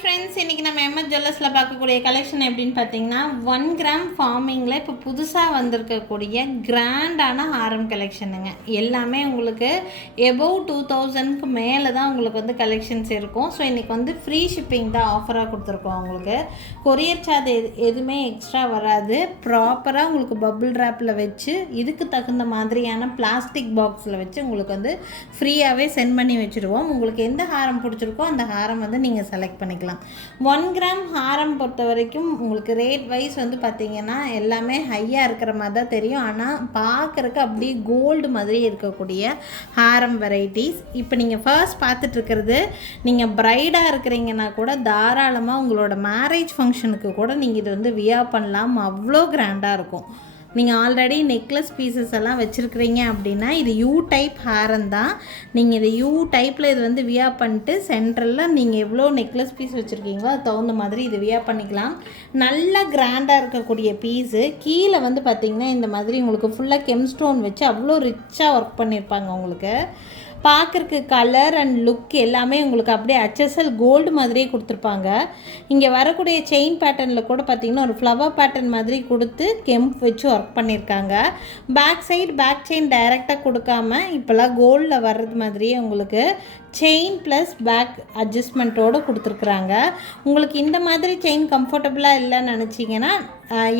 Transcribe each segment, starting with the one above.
Friends, இன்றைக்கி நம்ம MS ஜுவல்லர்ஸில் பார்க்கக்கூடிய கலெக்ஷன் எப்படின்னு பார்த்தீங்கன்னா 1 கிராம் ஃபார்மிங்கில் இப்போ புதுசாக வந்திருக்கக்கூடிய கிராண்டான ஹாரம் கலெக்ஷனுங்க. எல்லாமே உங்களுக்கு எபோவ் 2000க்கு மேலே தான் உங்களுக்கு வந்து கலெக்ஷன்ஸ் இருக்கும். ஸோ இன்றைக்கி வந்து ஃப்ரீ ஷிப்பிங் தான் ஆஃபராக கொடுத்துருக்கோம். உங்களுக்கு கொரியர் சார்ஜ் எதுவுமே எக்ஸ்ட்ரா வராது. ப்ராப்பராக உங்களுக்கு பபுள் ட்ராப்பில் வச்சு இதுக்கு தகுந்த மாதிரியான பிளாஸ்டிக் பாக்ஸில் வச்சு உங்களுக்கு வந்து ஃப்ரீயாகவே சென்ட் பண்ணி வச்சுருவோம். உங்களுக்கு எந்த ஹாரம் பிடிச்சிருக்கோ அந்த ஹாரம் வந்து நீங்கள் செலக்ட் பண்ணிக்கலாம். 1 கிராம் ஹாரம் பொறுத்த வரைக்கும் உங்களுக்கு ரேட் வைஸ் வந்து பார்த்திங்கன்னா எல்லாமே ஹையாக இருக்கிற மாதிரி தான் தெரியும். ஆனால் பார்க்குறக்கு அப்படியே கோல்டு மாதிரி இருக்கக்கூடிய ஹாரம் வெரைட்டிஸ். இப்போ நீங்கள் ஃபர்ஸ்ட் பார்த்துட்ருக்கிறது, நீங்கள் ப்ரைடாக இருக்கிறீங்கன்னா கூட தாராளமாக உங்களோட மேரேஜ் ஃபங்க்ஷனுக்கு கூட நீங்கள் இது வந்து வியர் பண்ணலாம். அவ்வளோ கிராண்டாக இருக்கும். நீங்கள் ஆல்ரெடி நெக்லஸ் பீசஸ் எல்லாம் வச்சுருக்கிறீங்க அப்படின்னா இது யூ டைப் ஹாரம் தான். நீங்கள் இது யூ டைப்பில் இது வந்து வியர் பண்ணிட்டு சென்ட்ரலில் நீங்கள் எவ்வளோ நெக்லஸ் பீஸ் வச்சுருக்கீங்களோ அது தகுந்த மாதிரி இது வியர் பண்ணிக்கலாம். நல்ல கிராண்டாக இருக்கக்கூடிய பீஸு. கீழே வந்து பார்த்திங்கன்னா இந்த மாதிரி உங்களுக்கு ஃபுல்லாக கெம்ஸ்டோன் வச்சு அவ்வளோ ரிச்சாக ஒர்க் பண்ணியிருப்பாங்க. உங்களுக்கு பார்க்குறக்கு கலர் அண்ட் லுக் எல்லாமே உங்களுக்கு அப்படியே HSL கோல்டு மாதிரியே கொடுத்துருப்பாங்க. இங்கே வரக்கூடிய செயின் பேட்டர்னில் கூட பார்த்திங்கன்னா ஒரு ஃப்ளவர் பேட்டர்ன் மாதிரி கொடுத்து கெம்ப் வச்சு ஒர்க் பண்ணியிருக்காங்க. பேக் சைடு பேக் செயின் டைரெக்டாக கொடுக்காம இப்போல்லாம் கோல்டில் வர்றது மாதிரியே உங்களுக்கு செயின் ப்ளஸ் பேக் அட்ஜஸ்ட்மெண்ட்டோடு கொடுத்துருக்குறாங்க. உங்களுக்கு இந்த மாதிரி செயின் கம்ஃபர்டபுளாக இல்லைன்னு நினச்சிங்கன்னா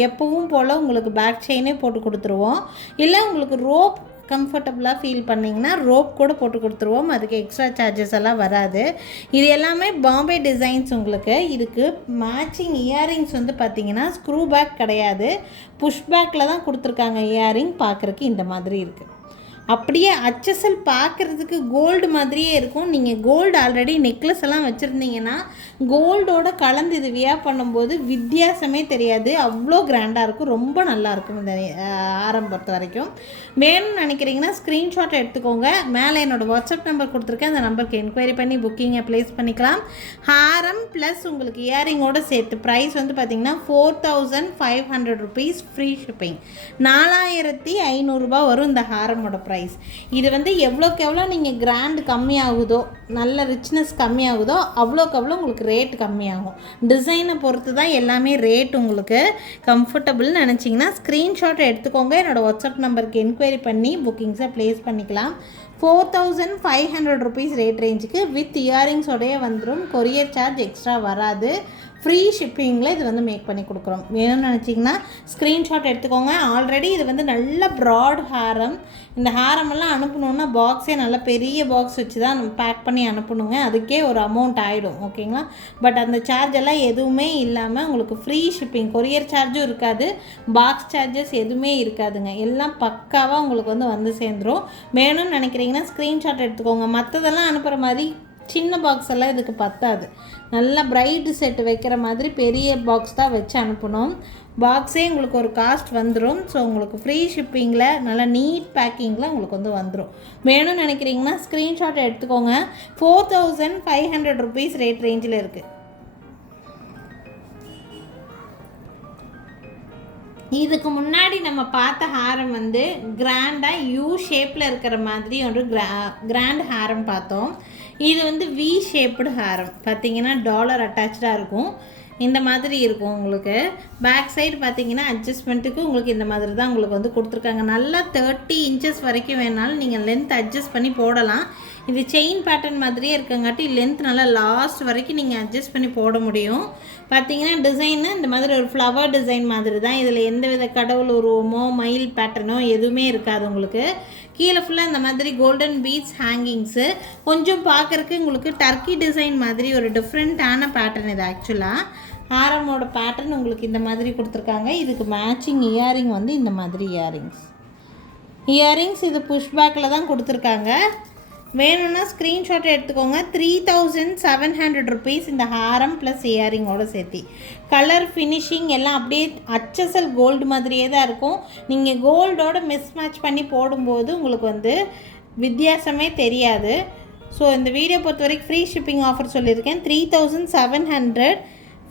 எப்பவும் போல் உங்களுக்கு பேக் செயினே போட்டு கொடுத்துருவோம். இல்லை உங்களுக்கு ரோப் கம்ஃபர்டபுளாக ஃபீல் பண்ணிங்கன்னா ரோப் கூட போட்டு கொடுத்துருவோம். அதுக்கு எக்ஸ்ட்ரா சார்ஜஸ் எல்லாம் வராது. இது எல்லாமே பாம்பே டிசைன்ஸ். உங்களுக்கு இதுக்கு மேட்சிங் இயரிங்ஸ் வந்து பார்த்திங்கன்னா ஸ்க்ரூ பேக் கிடையாது, புஷ் பேக்கில் தான் கொடுத்துருக்காங்க. இயரிங் பார்க்குறக்கு இந்த மாதிரி இருக்குது. அப்படியே HSL பார்க்குறதுக்கு கோல்டு மாதிரியே இருக்கும். நீங்கள் கோல்டு ஆல்ரெடி நெக்லஸ் எல்லாம் வச்சுருந்தீங்கன்னா கோல்டோட கலந்து இது வியர் பண்ணும்போது வித்தியாசமே தெரியாது. அவ்வளோ கிராண்டாக இருக்கும். ரொம்ப நல்லாயிருக்கும் இந்த ஹாரம் பொறுத்த வரைக்கும். வேணும்னு நினைக்கிறீங்கன்னா ஸ்க்ரீன்ஷாட் எடுத்துக்கோங்க. மேலே என்னோடய வாட்ஸ்அப் நம்பர் கொடுத்துருக்கேன். அந்த நம்பருக்கு என்கொயரி பண்ணி புக்கிங்கை ப்ளேஸ் பண்ணிக்கலாம். ஹாரம் ப்ளஸ் உங்களுக்கு இயரிங்கோடு சேர்த்து ப்ரைஸ் வந்து பார்த்திங்கன்னா 4500 ருபீஸ் ஃப்ரீ ஷிப்பிங். 4500 வரும் இந்த ஹாரமோட ப்ரைஸ். இது வந்து எவ்வளோக்கு எவ்வளோ நீங்கள் கிராண்ட் கம்மியாகுதோ, நல்ல ரிச்னஸ் கம்மியாகுதோ அவ்வளோக்கு அவ்வளோ உங்களுக்கு ரேட் கம்மியாகும். டிசைனை பொறுத்து தான் எல்லாமே ரேட். உங்களுக்கு கம்ஃபர்டபுள்னு நினச்சிங்கன்னா ஸ்க்ரீன்ஷாட் எடுத்துக்கோங்க. என்னோடய வாட்ஸ்அப் நம்பருக்கு என்கொயரி பண்ணி புக்கிங்ஸை ப்ளேஸ் பண்ணிக்கலாம். 4500 ருபீஸ் ரேட் ரேஞ்சுக்கு வித் இயரிங்ஸோடையே வந்துடும். கொரியர் சார்ஜ் எக்ஸ்ட்ரா வராது. ஃப்ரீ ஷிப்பிங்கில் இது வந்து மேக் பண்ணி கொடுக்குறோம். வேணும்னு நினச்சிங்கன்னா ஸ்க்ரீன்ஷாட் எடுத்துக்கோங்க. ஆல்ரெடி இது வந்து நல்ல ப்ராட் ஹாரம். இந்த ஹாரமெல்லாம் அனுப்பணுன்னா பாக்ஸே நல்ல பெரிய பாக்ஸ் வச்சு தான் நம்ம பேக் பண்ணி அனுப்பணுங்க. அதுக்கே ஒரு அமௌண்ட் ஆகிடும். ஓகேங்களா? பட் அந்த சார்ஜ் எல்லாம் எதுவுமே இல்லாமல் உங்களுக்கு ஃப்ரீ ஷிப்பிங். கொரியர் சார்ஜும் இருக்காது, பாக்ஸ் சார்ஜஸ் எதுவுமே இருக்காதுங்க. எல்லாம் பக்காவாக உங்களுக்கு வந்து சேர்ந்துடும். வேணும்னு நினைக்கிறீங்கன்னா ஸ்க்ரீன்ஷாட் எடுத்துக்கோங்க. மற்றதெல்லாம் அனுப்புகிற மாதிரி சின்ன பாக்ஸ் எல்லாம் இதுக்கு பத்தாது. நல்லா பிரைட்டு செட்டு வைக்கிற மாதிரி பெரிய பாக்ஸ் தான் வச்சு அனுப்பணும். பாக்ஸே உங்களுக்கு ஒரு காஸ்ட் வந்துடும். ஸோ உங்களுக்கு ஃப்ரீ ஷிப்பிங்கில் நல்லா நீட் பேக்கிங்கில் உங்களுக்கு வந்து வந்துடும். வேணும்னு நினைக்கிறீங்கன்னா ஸ்க்ரீன்ஷாட் எடுத்துக்கோங்க. 4500 ருபீஸ் ரேட் ரேஞ்சில் இருக்குது. இதுக்கு முன்னாடி நம்ம பார்த்த ஹாரம் வந்து கிராண்டாக யூ ஷேப்பில் இருக்கிற மாதிரி ஒரு கிராண்ட் ஹாரம் பார்த்தோம். இது வந்து வி ஷேப்டு ஹாரம். பார்த்திங்கன்னா டாலர் அட்டாச்சாக இருக்கும். இந்த மாதிரி இருக்கும். உங்களுக்கு பேக் சைடு பார்த்திங்கன்னா அட்ஜஸ்ட்மெண்ட்டுக்கு உங்களுக்கு இந்த மாதிரி தான் உங்களுக்கு வந்து கொடுத்துருக்காங்க. நல்லா 30 இன்ச்சஸ் வரைக்கும் வேணாலும் நீங்கள் லென்த் அட்ஜஸ்ட் பண்ணி போடலாம். இது செயின் பேட்டர்ன் மாதிரியே இருக்கங்காட்டி லென்த் நல்லா லாஸ்ட் வரைக்கும் நீங்கள் அட்ஜஸ்ட் பண்ணி போட முடியும். பார்த்திங்கன்னா டிசைனு இந்த மாதிரி ஒரு ஃப்ளவர் டிசைன் மாதிரி தான். இதில் எந்த வித கடவுள் உருவமோ மயில் பேட்டர்னோ எதுவுமே இருக்காது. உங்களுக்கு கீழே ஃபுல்லாக இந்த மாதிரி கோல்டன் பீட்ஸ் ஹேங்கிங்ஸு. கொஞ்சம் பார்க்குறக்கு உங்களுக்கு டர்க்கி டிசைன் மாதிரி ஒரு டிஃப்ரெண்ட்டான பேட்டர்ன் இது. ஆக்சுவலாக ஹாரமோட பேட்டர்ன் உங்களுக்கு இந்த மாதிரி கொடுத்துருக்காங்க. இதுக்கு மேட்சிங் இயரிங் வந்து இந்த மாதிரி இயரிங்ஸ் இது புஷ் பேக்கில் தான் கொடுத்துருக்காங்க. வேணும்னா ஸ்க்ரீன்ஷாட் எடுத்துக்கோங்க. 3700 ருபீஸ் இந்த ஹாரம் ப்ளஸ் இயரிங்கோடு சேர்த்தி. கலர் ஃபினிஷிங் எல்லாம் அப்படியே HSL கோல்டு மாதிரியே தான் இருக்கும். நீங்கள் கோல்டோடு மிஸ் மேட்ச் பண்ணி போடும்போது உங்களுக்கு வந்து வித்தியாசமே தெரியாது. ஸோ இந்த வீடியோ பொறுத்த வரைக்கும் ஃப்ரீ ஷிப்பிங் ஆஃபர் சொல்லியிருக்கேன். 3700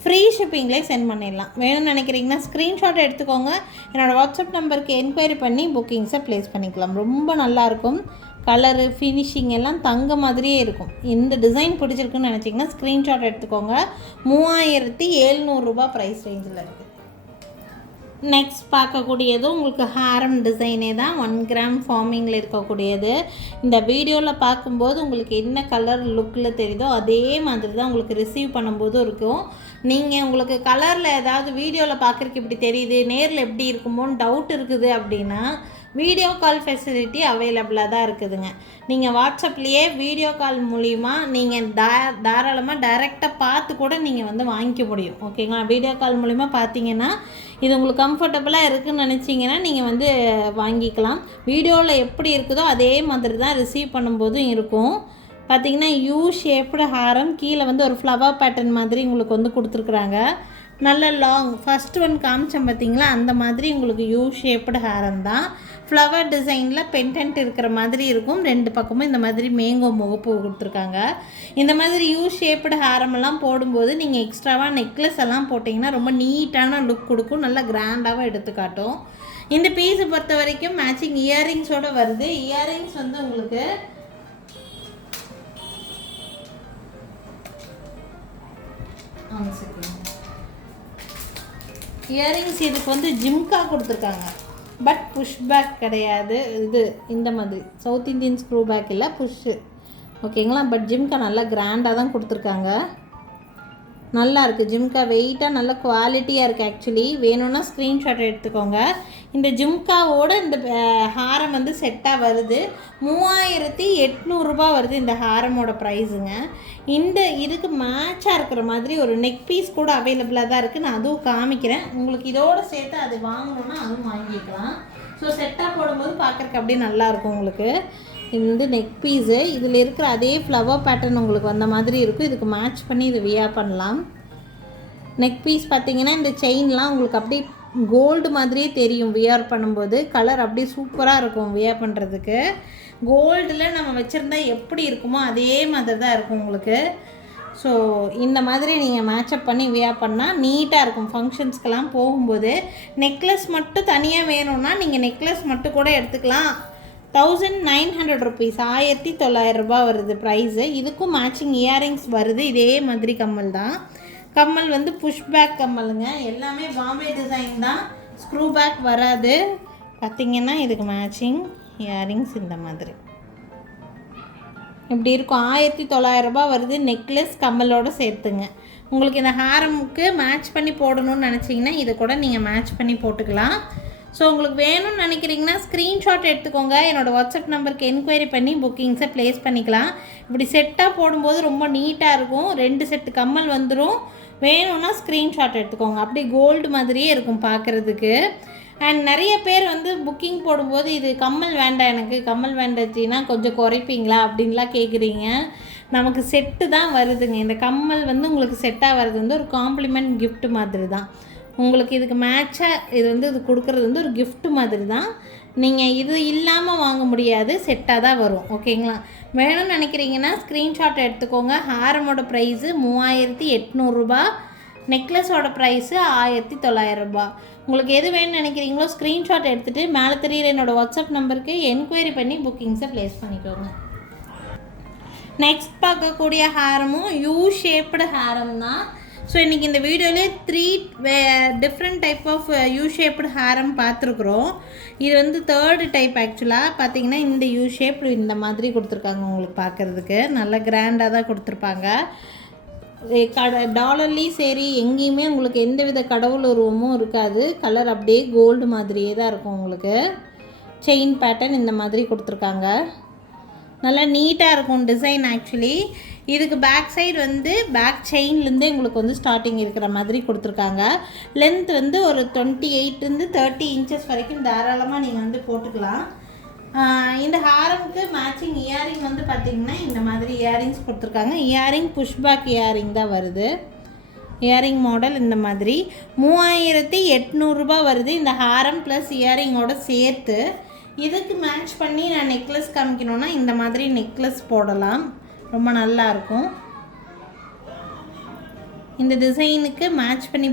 ஃப்ரீ ஷிப்பிங்லேயே சென்ட் பண்ணிடலாம். வேணும்னு நினைக்கிறீங்கன்னா ஸ்க்ரீன்ஷாட் எடுத்துக்கோங்க. என்னோடய வாட்ஸ்அப் நம்பருக்கு என்கொயரி பண்ணி புக்கிங்ஸை ப்ளேஸ் பண்ணிக்கலாம். ரொம்ப நல்லாயிருக்கும். கலரு ஃபினிஷிங் எல்லாம் தங்க மாதிரியே இருக்கும். இந்த டிசைன் பிடிச்சிருக்குன்னு நினச்சிங்கன்னா ஸ்க்ரீன்ஷாட் எடுத்துக்கோங்க. 3700 ரூபா ப்ரைஸ் ரேஞ்சில் இருக்குது. நெக்ஸ்ட் பார்க்கக்கூடியது உங்களுக்கு ஹாரம் டிசைனே தான், 1 கிராம் ஃபார்மிங்கில் இருக்கக்கூடியது. இந்த வீடியோவில் பார்க்கும்போது உங்களுக்கு என்ன கலர் லுக்கில் தெரியுதோ அதே மாதிரி தான் உங்களுக்கு ரிசீவ் பண்ணும்போதும் இருக்கும். நீங்கள் உங்களுக்கு கலரில் ஏதாவது வீடியோவில் பார்க்குறக்கு இப்படி தெரியுது, நேரில் எப்படி இருக்குமோன்னு டவுட் இருக்குது அப்படின்னா வீடியோ கால் ஃபெசிலிட்டி அவைலபிளாக தான் இருக்குதுங்க. நீங்கள் வாட்ஸ்அப்லேயே வீடியோ கால் மூலிமா நீங்கள் தாராளமாக டைரெக்டாக பார்த்து கூட நீங்கள் வந்து வாங்கிக்க முடியும். ஓகேங்களா? வீடியோ கால் மூலிமா பார்த்தீங்கன்னா இது உங்களுக்கு கம்ஃபர்டபுளாக இருக்குதுன்னு நினச்சிங்கன்னா நீங்கள் வந்து வாங்கிக்கலாம். வீடியோவில் எப்படி இருக்குதோ அதே மாதிரி தான் ரிசீவ் பண்ணும்போதும் இருக்கும். பார்த்திங்கன்னா யூ ஷேப்டு ஹாரம், கீழே வந்து ஒரு ஃப்ளவர் பேட்டர்ன் மாதிரி உங்களுக்கு வந்து கொடுத்துருக்குறாங்க. நல்ல லாங், ஃபஸ்ட்டு ஒன் காமிச்சோம் பார்த்திங்களா, அந்த மாதிரி உங்களுக்கு யூ ஷேப்டு ஹாரம் தான். ஃப்ளவர் டிசைனில் பெண்டன்ட் இருக்கிற மாதிரி இருக்கும். 2 பக்கமும் இந்த மாதிரி மேங்கோ முகப்பு கொடுத்துருக்காங்க. இந்த மாதிரி யூ ஷேப்டு ஹாரமெல்லாம் போடும்போது நீங்கள் எக்ஸ்ட்ராவாக நெக்லஸ் எல்லாம் போட்டிங்கன்னா ரொம்ப நீட்டான லுக் கொடுக்கும், நல்லா கிராண்டாகவும் எடுத்துக்காட்டும். இந்த பீஸை பொறுத்த வரைக்கும் மேட்சிங் இயரிங்ஸோடு வருது. இயரிங்ஸ் வந்து உங்களுக்கு இயரிங்ஸ் இதுக்கு வந்து ஜிம்கா கொடுத்துருக்காங்க. பட் புஷ் பேக் கிடையாது. இது இந்த மாதிரி சவுத் இந்தியன் ஸ்க்ரூ பேக் இல்லை, புஷ்ஷு. ஓகேங்களா? பட் ஜிம்கா நல்லா கிராண்டாக தான் கொடுத்துருக்காங்க. நல்லா இருக்குது ஜிம்கா, வெயிட்டாக நல்ல குவாலிட்டியாக இருக்குது. ஆக்சுவலி வேணும்னா ஸ்க்ரீன்ஷாட் எடுத்துக்கோங்க. இந்த ஜிம்காவோட இந்த ஹாரம் வந்து செட்டாக வருது. 3800 ரூபா வருது இந்த ஹாரமோட ப்ரைஸுங்க. இந்த இதுக்கு மேட்சாக இருக்கிற மாதிரி ஒரு நெக் பீஸ் கூட அவைலபிளாக தான் இருக்குது. நான் அதுவும் காமிக்கிறேன் உங்களுக்கு. இதோடு சேர்த்து அது வாங்கணுன்னா அதுவும் வாங்கிக்கலாம். ஸோ செட்டாக போடும்போது பார்க்குறக்கு அப்படியே நல்லாயிருக்கும் உங்களுக்கு. இது வந்து நெக் பீஸு, இதில் இருக்கிற அதே ஃப்ளவர் பேட்டர்ன் உங்களுக்கு வந்த மாதிரி இருக்கும். இதுக்கு மேட்ச் பண்ணி இது வியர் பண்ணலாம். நெக் பீஸ் பார்த்திங்கன்னா இந்த செயின்லாம் உங்களுக்கு அப்படியே கோல்டு மாதிரியே தெரியும் வியர் பண்ணும்போது. கலர் அப்படியே சூப்பராக இருக்கும் வியர் பண்ணுறதுக்கு. கோல்டில் நம்ம வச்சுருந்தா எப்படி இருக்குமோ அதே மாதிரி தான் இருக்கும் உங்களுக்கு. ஸோ இந்த மாதிரி நீங்கள் மேட்சப் பண்ணி வியர் பண்ணால் நீட்டாக இருக்கும். ஃபங்க்ஷன்ஸ்க்கெல்லாம் போகும்போது நெக்லஸ் மட்டும் தனியாக வேணும்னா நீங்கள் நெக்லஸ் மட்டும் கூட எடுத்துக்கலாம். 1900 ருபீஸ், 1900 ரூபா வருது ப்ரைஸு. இதுக்கும் மேட்சிங் இயரிங்ஸ் வருது. இதே மாதிரி கம்மல் தான். கம்மல் வந்து புஷ் பேக் கம்மலுங்க. எல்லாமே பாம்பே டிசைன் தான், ஸ்க்ரூ பேக் வராது. பார்த்திங்கன்னா இதுக்கு மேட்சிங் இயரிங்ஸ் இந்த மாதிரி இப்படி இருக்கும். 1900 ரூபா வருது நெக்லஸ் கம்மலோடு சேர்த்துங்க. உங்களுக்கு இந்த ஹாரமுக்கு மேட்ச் பண்ணி போடணும்னு நினச்சிங்கன்னா இதை கூட நீங்கள் மேட்ச் பண்ணி போட்டுக்கலாம். ஸோ உங்களுக்கு வேணும்னு நினைக்கிறீங்கன்னா ஸ்க்ரீன்ஷாட் எடுத்துக்கோங்க. என்னோடய வாட்ஸ்அப் நம்பருக்கு என்கொயரி பண்ணி புக்கிங்ஸை ப்ளேஸ் பண்ணிக்கலாம். இப்படி செட்டாக போடும்போது ரொம்ப நீட்டாக இருக்கும். 2 செட்டு கம்மல் வந்துடும். வேணும்னா ஸ்க்ரீன்ஷாட் எடுத்துக்கோங்க. அப்படி கோல்டு மாதிரியே இருக்கும் பார்க்குறதுக்கு. அண்ட் நிறைய பேர் வந்து புக்கிங் போடும்போது இது கம்மல் வேண்டாம், எனக்கு கம்மல் வேண்டாச்சின்னா கொஞ்சம் குறைப்பீங்களா அப்படின்லாம் கேட்குறீங்க. நமக்கு செட்டு தான் வருதுங்க. இந்த கம்மல் வந்து உங்களுக்கு செட்டாக வருது வந்து ஒரு காம்ப்ளிமெண்ட் கிஃப்ட் மாதிரி தான். உங்களுக்கு இதுக்கு மேட்சாக இது வந்து இது கொடுக்குறது வந்து ஒரு கிஃப்ட் மாதிரி தான். நீங்கள் இது இல்லாமல் வாங்க முடியாது, செட்டாக தான் வரும். ஓகேங்களா? வேணும்னு நினைக்கிறீங்கன்னா ஸ்க்ரீன்ஷாட் எடுத்துக்கோங்க. ஹாரமோட ப்ரைஸு 3800 ரூபா, நெக்லஸோட ப்ரைஸு 1900 ரூபா. உங்களுக்கு எது வேணும்னு நினைக்கிறீங்களோ ஸ்க்ரீன்ஷாட் எடுத்துகிட்டு மேலே தெரியுற என்னோடய வாட்ஸ்அப் நம்பருக்கு என்கொயரி பண்ணி புக்கிங்ஸை ப்ளேஸ் பண்ணிக்கோங்க. நெக்ஸ்ட் பார்க்கக்கூடிய ஹாரமும் யூ ஷேப்டு ஹாரம் தான். ஸோ இன்றைக்கி இந்த வீடியோவிலே 3 different type of U shaped ஹாரம் பார்த்துருக்குறோம். இது வந்து 3rd டைப். ஆக்சுவலாக பார்த்திங்கன்னா இந்த யூ ஷேப் இந்த மாதிரி கொடுத்துருக்காங்க. உங்களுக்கு பார்க்குறதுக்கு நல்லா கிராண்டாக தான் கொடுத்துருப்பாங்க. டாலர்லேயும் சரி எங்கேயுமே உங்களுக்கு எந்த வித கடவுள் உருவமும் இருக்காது. கலர் அப்படியே கோல்டு மாதிரியே தான் இருக்கும். உங்களுக்கு செயின் பேட்டர்ன் இந்த மாதிரி கொடுத்துருக்காங்க. நல்லா நீட்டாக இருக்கும் டிசைன். ஆக்சுவலி இதுக்கு பேக் சைடு வந்து பேக் செயின்லேருந்தே உங்களுக்கு வந்து ஸ்டார்டிங் இருக்கிற மாதிரி கொடுத்துருக்காங்க. லென்த் வந்து ஒரு 28 30 இன்ச்சஸ் வரைக்கும் தாராளமாக நீங்கள் வந்து போட்டுக்கலாம். இந்த ஹாரமுக்கு மேட்சிங் இயரிங் வந்து பார்த்திங்கன்னா இந்த மாதிரி இயரிங்ஸ் கொடுத்துருக்காங்க. இயரிங் புஷ்பேக் இயரிங் தான் வருது. இயரிங் மாடல் இந்த மாதிரி 3800 ரூபா வருது இந்த ஹாரம் ப்ளஸ் இயரிங்கோட சேர்த்து. இதுக்கு மேட்ச் பண்ணி நான் நெக்லஸ் காமிக்கணுன்னா இந்த மாதிரி நெக்லஸ் போடலாம், ரொம்ப நல்லாயிருக்கும். இந்த டிசைனுக்கு மேட்ச் பண்ணி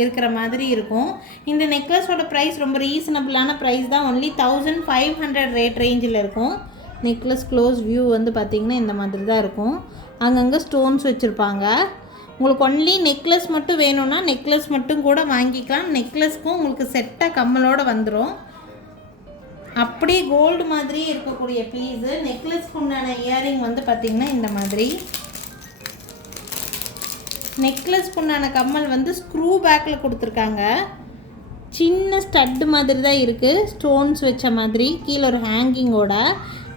இருக்கிற மாதிரி இருக்கும். இந்த நெக்லஸோட ப்ரைஸ் ரொம்ப ரீசனபிளான ப்ரைஸ் தான். ஒன்லி 1500 ரேட் ரேஞ்சில் இருக்கும். நெக்லஸ் க்ளோஸ் வியூ வந்து பார்த்திங்கன்னா இந்த மாதிரி தான் இருக்கும். அங்கங்கே ஸ்டோன்ஸ் வச்சுருப்பாங்க. உங்களுக்கு ஒன்லி நெக்லஸ் மட்டும் வேணும்னா நெக்லஸ் மட்டும் கூட வாங்கிக்கலாம். நெக்லஸ்க்கும் உங்களுக்கு செட்டாக கம்மலோடு வந்துடும். அப்படியே கோல்டு மாதிரியே இருக்கக்கூடிய பீஸு. நெக்லஸ்க்கு உண்டான இயரிங் வந்து பார்த்திங்கன்னா இந்த மாதிரி. நெக்லஸ்க்கு உண்டான கம்மல் வந்து ஸ்க்ரூ பேக்கில் கொடுத்துருக்காங்க. சின்ன ஸ்டட்டு மாதிரி தான் இருக்குது, ஸ்டோன்ஸ் வச்ச மாதிரி. கீழே ஒரு ஹேங்கிங்கோட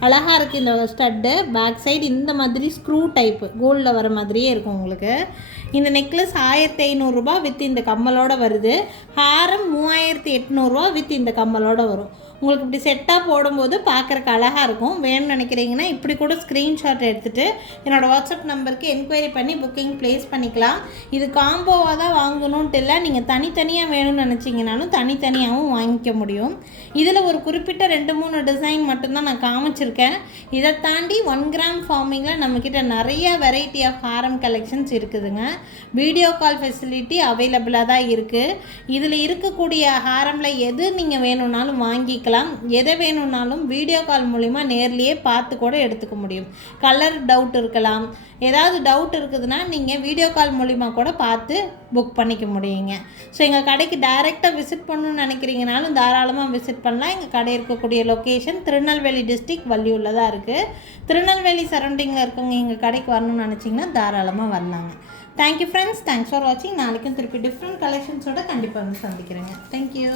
அழகாக இருக்குது இந்த ஸ்டட்டு. பேக் சைடு இந்த மாதிரி ஸ்க்ரூ டைப்பு கோல்டில் வர மாதிரியே இருக்கும் உங்களுக்கு. இந்த நெக்லஸ் 1500 வித் இந்த கம்மலோடு வருது. ஹாரம் 3800 வித் இந்த கம்மலோடு வரும். உங்களுக்கு இப்படி செட்டாக போடும்போது பார்க்குறக்கு அழகாக இருக்கும். வேணும்னு நினைக்கிறீங்கன்னா இப்படி கூட ஸ்க்ரீன்ஷாட் எடுத்துகிட்டு என்னோடய வாட்ஸ்அப் நம்பருக்கு என்கொயரி பண்ணி புக்கிங் ப்ளேஸ் பண்ணிக்கலாம். இது காம்போவாக தான் வாங்கணுன்ட்டு இல்லை, நீங்கள் தனித்தனியாக வேணும்னு நினச்சிங்கனாலும் தனித்தனியாகவும் வாங்கிக்க முடியும். இதில் ஒரு குறிப்பிட்ட 2-3 டிசைன் மட்டும்தான் நான் காமிச்சிருக்கேன். இதை தாண்டி 1 கிராம் ஃபார்மிங்கில் நம்மக்கிட்ட நிறைய வெரைட்டி ஆஃப் ஹாரம் கலெக்ஷன்ஸ் இருக்குதுங்க. வீடியோ கால் ஃபெசிலிட்டி அவைலபிளாக தான் இருக்குது. இதில் இருக்கக்கூடிய ஹாரமில் எது நீங்கள் வேணும்னாலும் வாங்கிக்கலாம். எதை வேணும்னாலும் வீடியோ கால் மூலிமா நேர்லேயே பார்த்து கூட எடுத்துக்க முடியும். கலர் டவுட் இருக்கலாம், ஏதாவது டவுட் இருக்குதுன்னா நீங்கள் வீடியோ கால் மூலிமா கூட பார்த்து புக் பண்ணிக்க முடியுங்க. ஸோ எங்கள் கடைக்கு டைரெக்டாக விசிட் பண்ணணும்னு நினைக்கிறீங்கனாலும் தாராளமாக விசிட் பண்ணலாம். எங்கள் கடை இருக்கக்கூடிய லொக்கேஷன் திருநெல்வேலி டிஸ்ட்ரிக்ட் வள்ளியூரில் தான் இருக்குது. திருநெல்வேலி சரௌண்டிங்கில் இருக்கவங்க எங்கள் கடைக்கு வரணும்னு நினச்சிங்கன்னா தாராளமாக வரலாங்க. தேங்க்யூ ஃப்ரெண்ட்ஸ், தேங்க்ஸ் ஃபார் வாட்சிங். நாளைக்கும் திருப்பி டிஃப்ரெண்ட் கலெக்ஷன்ஸோட கண்டிப்பாக வந்து சந்திக்கிறேங்க. தேங்க்யூ.